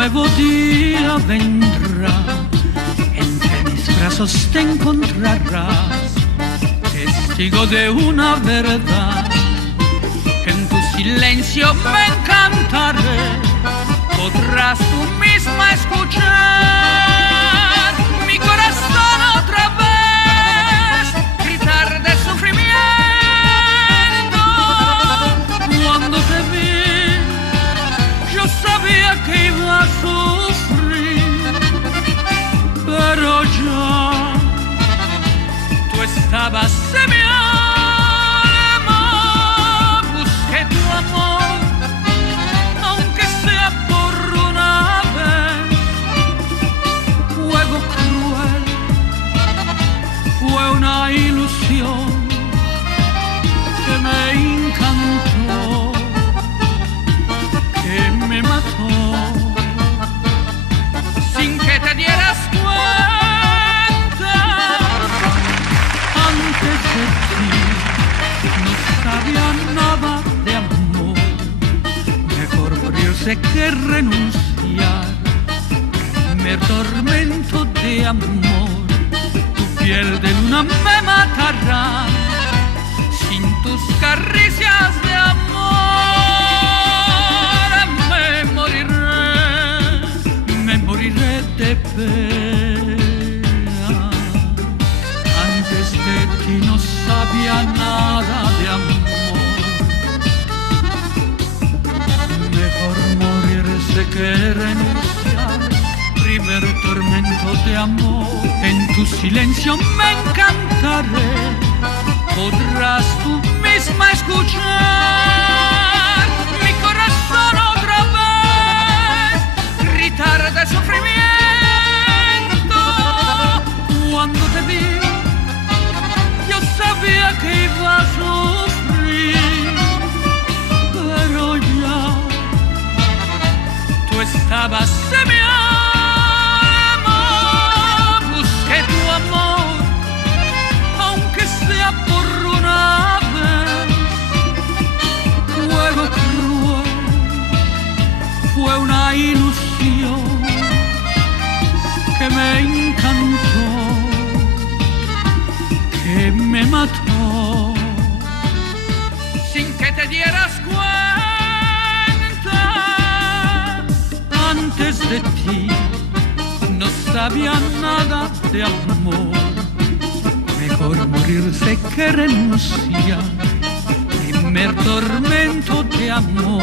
nuevo día vendrá, entre mis brazos te encontrarás, testigo de una verdad. En tu silencio me encantaré, podrás tú misma escuchar mi corazón otra vez gritar de sufrimiento. Cuando te vi, yo sabía que iba a sufrir, pero ya tú estabas en mi alma. Busqué tu amor, aunque sea por una vez. Fuego cruel, fue una ilusión que me encantó, que me mató, sin que te dieras cuenta. Antes de ti no sabía nada de amor, mejor morirse que renunciar. Me tormento de amor, tu piel de luna me matará, sin tus caricias de amor me moriré de pena. Antes de ti no sabía nada de amor, mejor morirse que renunciar. Primer tormento de amor, en tu silencio me encantaré, podrás tú misma escuchar mi corazón otra vez gritar de sufrimiento. Cuando te vi, yo sabía que iba a sufrir, pero ya tú estabas en mi alma. Busqué tu amor, aunque sea por una vez. Fuego cruel, fue una ilusión que me encantó, que me mató, sin que te dieras cuenta. Antes de ti no sabía nada de amor, mejor morirse que renunciar. Primer tormento de amor,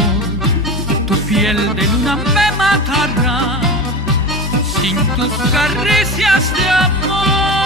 tu piel de luna me matará, sin tus caricias de amor